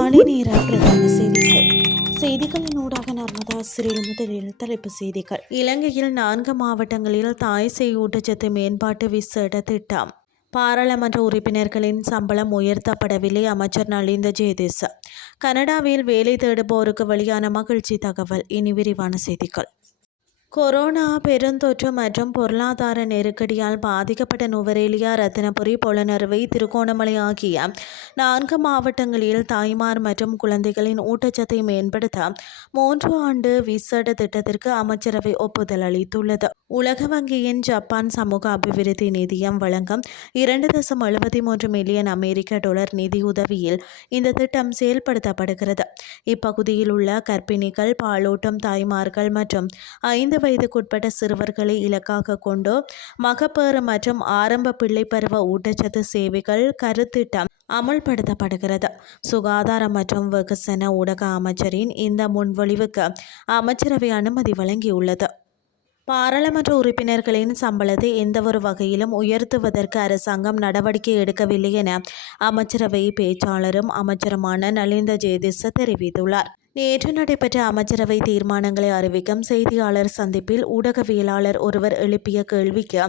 காலை நேர பிரதான செய்திகள். செய்திகளின் ஊடாக நர்மதா சிறில் முதலில் தலைப்பு செய்திகள். இலங்கையில் 4 மாவட்டங்களில் தாய் சேய் ஊட்டச்சத்து மேம்பாட்டு விசேட திட்டம். பாராளுமன்ற உறுப்பினர்களின் சம்பளம் உயர்த்தப்படவில்லை. அமைச்சர் நலிந்த ஜேதிஸ். கனடாவில் வேலை தேடுபோருக்கு வெளியான மகிழ்ச்சி தகவல். இனி விரிவான செய்திகள். கொரோனா பெருந்தொற்று மற்றும் பொருளாதார நெருக்கடியால் பாதிக்கப்பட்ட நுவரேலியா, ரத்தினபுரி, பொலனறுவை, திருகோணமலை ஆகிய 4 மாவட்டங்களில் தாய்மார் மற்றும் குழந்தைகளின் ஊட்டச்சத்தை மேம்படுத்த 3 ஆண்டு விசேட திட்டத்திற்கு அமைச்சரவை ஒப்புதல் அளித்துள்ளது. உலக வங்கியின் ஜப்பான் சமூக அபிவிருத்தி நிதியம் வழங்கும் 2.73 மில்லியன் அமெரிக்க டாலர் நிதியுதவியில் இந்த திட்டம் செயல்படுத்தப்படுகிறது. இப்பகுதியில் உள்ள கர்ப்பிணிகள், பாலூட்டும் தாய்மார்கள் மற்றும் 5 வயதுக்குட்பட்ட சிறுவர்களை இலக்காக கொண்டு மகப்பேறு மற்றும் ஆரம்ப பிள்ளைப்பருவ ஊட்டச்சத்து சேவைகள் கருத்திட்டம் அமுல்படுத்தப்படுகிறது. சுகாதார மற்றும் வெகுசன ஊடக அமைச்சரின் இந்த முன்மொழிவுக்கு அமைச்சரவை அனுமதி வழங்கியுள்ளது. பாராளுமன்ற உறுப்பினர்களின் சம்பளத்தை எந்தவொரு வகையிலும் உயர்த்துவதற்கு அரசாங்கம் நடவடிக்கை எடுக்கவில்லை என அமைச்சரவை பேச்சாளரும் அமைச்சருமான நலிந்த ஜேதிஸ் தெரிவித்துள்ளார். நேற்று நடைபெற்ற அமைச்சரவை தீர்மானங்களை அறிவிக்கும் செய்தியாளர் சந்திப்பில் ஊடகவியலாளர் ஒருவர் எழுப்பிய கேள்விக்கு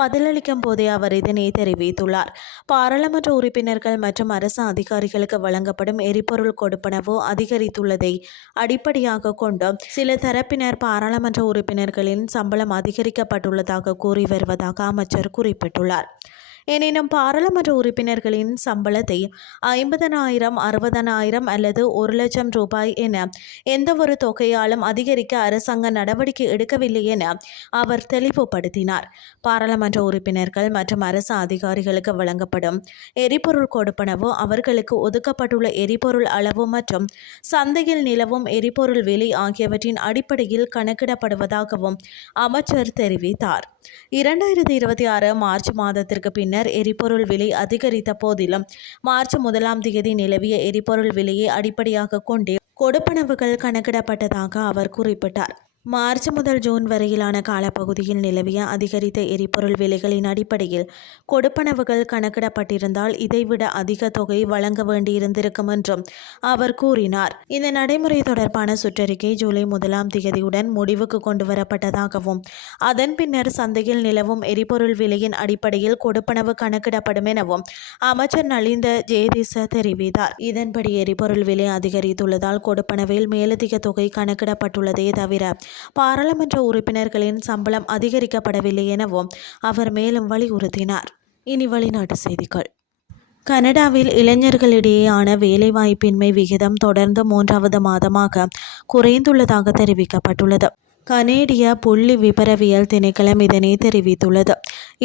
பதிலளிக்கும் போதே அவர் இதனை தெரிவித்துள்ளார். பாராளுமன்ற உறுப்பினர்கள் மற்றும் அரசு அதிகாரிகளுக்கு வழங்கப்படும் எரிபொருள் கொடுப்பனவு அதிகரித்துள்ளதை அடிப்படையாக கொண்டு சில தரப்பினர் பாராளுமன்ற உறுப்பினர்களின் சம்பளம் அதிகரிக்கப்பட்டுள்ளதாக கூறி வருவதாக அமைச்சர் குறிப்பிட்டுள்ளார். எனினும் பாராளுமன்ற உறுப்பினர்களின் சம்பளத்தை 50,000, 60,000 அல்லது 1,00,000 ரூபாய் என எந்தவொரு தொகையாலும் அதிகரிக்க அரசாங்க நடவடிக்கை எடுக்கவில்லை என அவர் தெளிவுபடுத்தினார். பாராளுமன்ற உறுப்பினர்கள் மற்றும் அரசு அதிகாரிகளுக்கு வழங்கப்படும் எரிபொருள் கொடுப்பனவு அவர்களுக்கு ஒதுக்கப்பட்டுள்ள எரிபொருள் அளவு மற்றும் சந்தையில் நிலவும் எரிபொருள் விலை ஆகியவற்றின் அடிப்படையில் கணக்கிடப்படுவதாகவும் அமைச்சர் தெரிவித்தார். 2026 மார்ச் மாதத்திற்கு பின்னர் எரிபொருள் விலை அதிகரித்த போதிலும் மார்ச் 1ஆம் தேதி நிலவிய எரிபொருள் விலையை அடிப்படையாக கொண்டே கொடுப்பனவுகள் கணக்கிடப்பட்டதாக அவர் குறிப்பிட்டார். மார்ச் முதல் ஜூன் வரையிலான காலப்பகுதியில் நிலவிய அதிகரித்த எரிபொருள் விலைகளின் அடிப்படையில் கொடுப்பனவுகள் கணக்கிடப்பட்டிருந்தால் இதைவிட அதிக தொகை வழங்க வேண்டியிருந்திருக்கும் என்றும் அவர் கூறினார். இந்த நடைமுறை தொடர்பான சுற்றறிக்கை ஜூலை 1ஆம் தேதியுடன் முடிவுக்கு கொண்டுவரப்பட்டதாகவும் அதன் பின்னர் சந்தையில் நிலவும் எரிபொருள் விலையின் அடிப்படையில் கொடுப்பனவு கணக்கிடப்படும் எனவும் அமைச்சர் நலிந்த ஜேதிஸ் தெரிவித்தார். இதன்படி எரிபொருள் விலை அதிகரித்துள்ளதால் கொடுப்பனவில் மேலதிக தொகை கணக்கிடப்பட்டுள்ளதே தவிர பாராளுமன்ற உறுப்பினர்களின் சம்பளம் அதிகரிக்கப்படவில்லை எனவும் அவர் மேலும் வலியுறுத்தினார். இனி வெளிநாட்டு செய்திகள். கனடாவில் இளைஞர்களிடையேயான வேலைவாய்ப்பின்மை விகிதம் தொடர்ந்து 3வது மாதமாக குறைந்துள்ளதாக தெரிவிக்கப்பட்டுள்ளது. கனேடிய புள்ளி விபரவியல் திணைக்களம் இதனை தெரிவித்துள்ளது.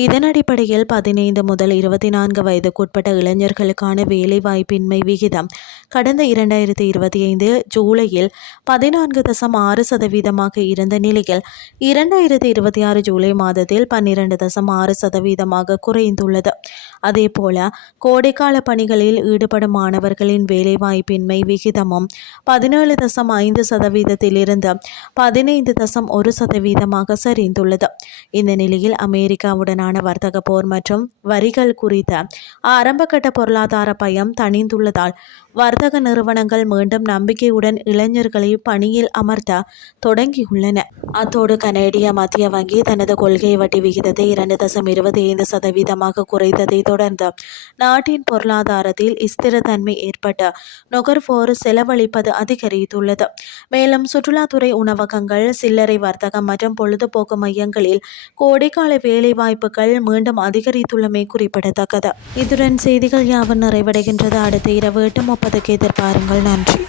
இதன் அடிப்படையில் 15 முதல் 24 வயதுக்குட்பட்ட இளைஞர்களுக்கான வேலைவாய்ப்பின்மை விகிதம் கடந்த 2025 ஜூலையில் 14.6% இருந்த நிலையில் 2026 ஜூலை மாதத்தில் 12.6% குறைந்துள்ளது. அதேபோல கோடைக்கால பணிகளில் ஈடுபடும் மாணவர்களின் வேலைவாய்ப்பின்மை விகிதமும் 17.5%இலிருந்து 15.1% சரிந்துள்ளது. இந்த நிலையில் அமெரிக்காவுடனான வர்த்தக போர் மற்றும் வரிகள் குறித்த ஆரம்பகட்ட பொருளாதார பயம் தணிந்துள்ளதால் வர்த்தக நிறுவனங்கள் மீண்டும் நம்பிக்கையுடன் இளைஞர்களை பணியில் அமர்த்த தொடங்கியுள்ளன. அத்தோடு கனேடிய மத்திய வங்கி தனது கொள்கை வட்டி விகிதத்தை 2.25% குறைத்ததை தொடர்ந்து நாட்டின் பொருளாதாரத்தில் ஸ்திரத்தன்மை ஏற்பட்டு நுகர்வோர் செலவழிப்பது அதிகரித்துள்ளது. மேலும் சுற்றுலாத்துறை, உணவகங்கள், சில்லறை வர்த்தகம் மற்றும் பொழுதுபோக்கு மையங்களில் கோடைக்கால வேலைவாய்ப்புகள் மீண்டும் அதிகரித்துள்ளமை குறிப்பிடத்தக்கது. இத்துடன் செய்திகள் யாவும் நிறைவடைகின்றது. அடுத்த இரவு 8:30க்கு எதிர்பாருங்கள். நன்றி.